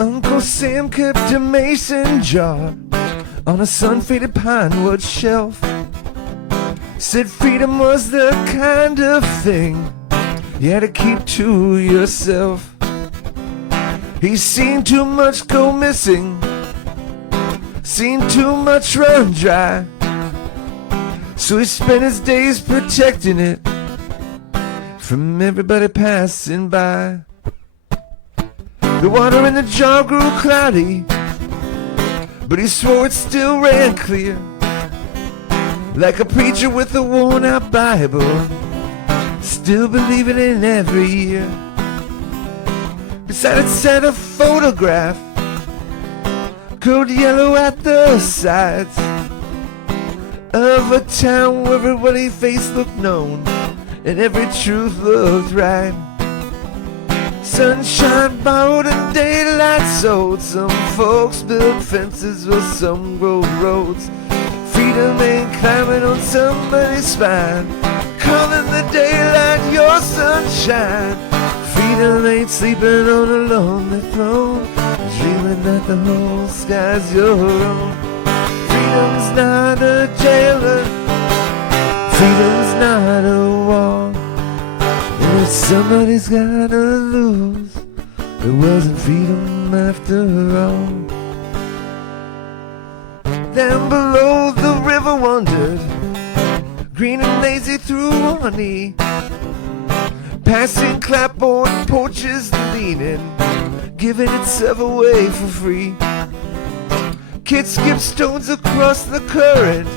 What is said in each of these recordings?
Uncle Sam kept a mason jar on a sun-faded pinewood shelf. Said freedom was the kind of thing you had to keep to yourself. He's seen too much go missing, seen too much run dry, so he spent his days protecting it from everybody passing by. The water in the jar grew cloudy, but he swore it still ran clear, like a preacher with a worn-out Bible, still believing in every year. Beside it sat a photograph, code yellow at the sides, of a town where everybody's face looked known and every truth looked right. Sunshine borrowed and daylight sold. Some folks built fences while some grow roads. Freedom ain't climbing on somebody's spine, calling the daylight your sunshine. Freedom ain't sleeping on a lonely throne, dreaming that the whole sky's your own. Freedom's not a jailer, freedom's not a wall. If somebody's gotta lose, it wasn't freedom after all. Down below the river wandered, green and lazy through Wani, passing clapboard porches leaning, giving itself away for free. Kids skip stones across the current,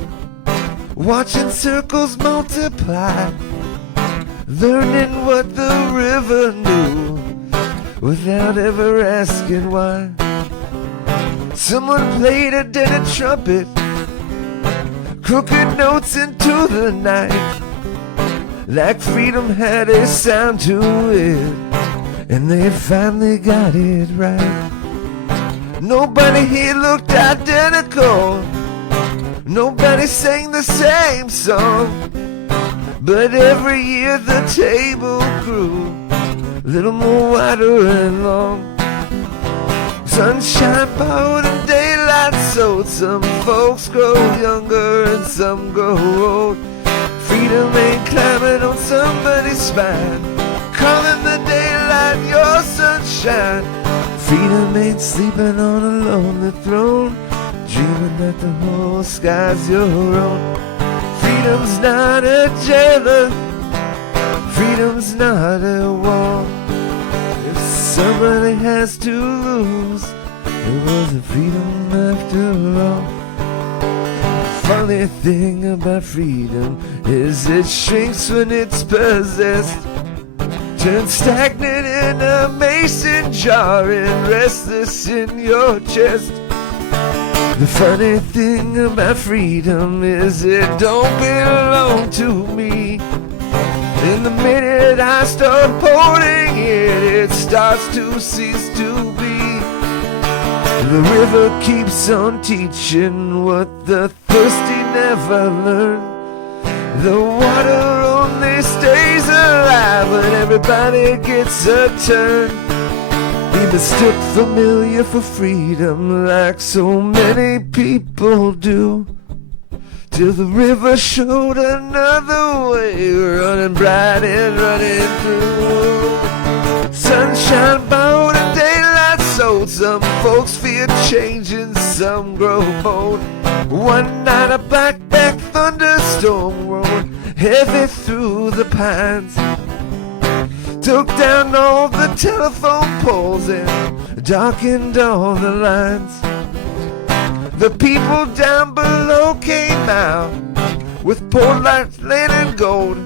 watching circles multiply, learning what the river knew without ever asking why. Someone played a dead trumpet, crooked notes into the night, like freedom had a sound to it, and they finally got it right. Nobody here looked identical, nobody sang the same song, but every year the table grew a little more wider and long. Sunshine borrowed and daylight sold. Some folks grow younger and some grow old. Freedom ain't climbing on somebody's spine, calling the daylight your sunshine. Freedom ain't sleeping on a lonely throne, dreaming that the whole sky's your own. Freedom's not a jailer, freedom's not a wall. If somebody has to lose, it wasn't freedom after all. Funny thing about freedom is it shrinks when it's possessed, turns stagnant in a mason jar and restless in your chest. The funny thing about freedom is it don't belong to me. And the minute I start holding it, it starts to cease to be. The river keeps on teaching what the thirsty never learn. The water only stays alive when everybody gets a turn. He mistook familiar for freedom like so many people do, till the river showed another way, running bright and running through. Sunshine borrowed and daylight sold. Some folks fear change and some grow bold. One night a black thunderstorm rolled heavy through the pines, took down all the telephone poles and darkened all the lines. The people down below came out with portlight, lantern gold,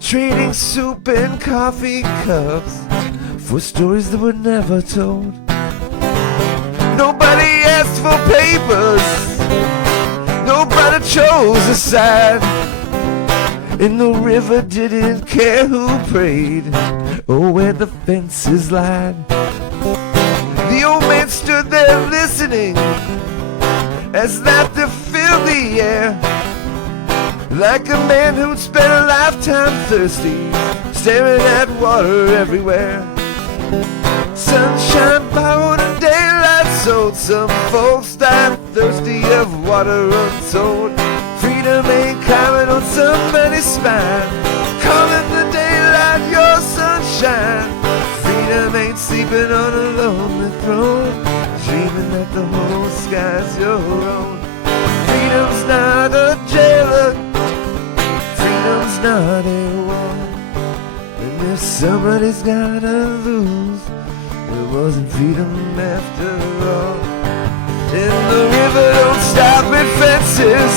trading soup and coffee cups for stories that were never told. Nobody asked for papers, nobody chose a side, and the river didn't care who prayed or where the fences lied. The old man stood there listening as laughter filled the air, like a man who'd spent a lifetime thirsty, staring at water everywhere. Sunshine Borrowed in daylight, sold. Some folks died thirsty of water untold. Freedom ain't climbing on somebody's spine, calling the daylight your sunshine. Freedom ain't sleeping on a lonely throne, dreaming that the whole sky's your own. Freedom's not a jailer, freedom's not a war. And if somebody's gotta lose, it wasn't freedom after all. And the river don't stop at fences,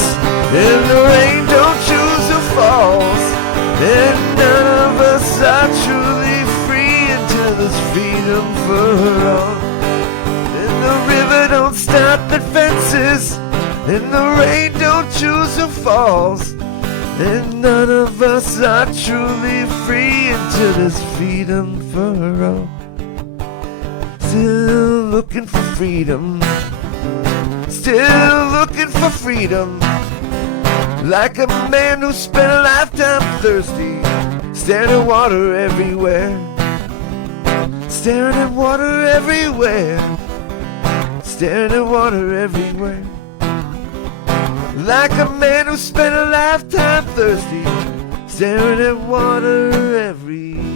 and the rain don't choose who falls. And none of us are truly free until there's freedom for all. And the river don't stop at fences, and the rain don't choose who falls. And none of us are truly free until there's freedom for all. Still looking for freedom, still looking for freedom. Like a man who spent a lifetime thirsty, staring at water everywhere, staring at water everywhere, staring at water everywhere. Like a man who spent a lifetime thirsty, staring at water everywhere.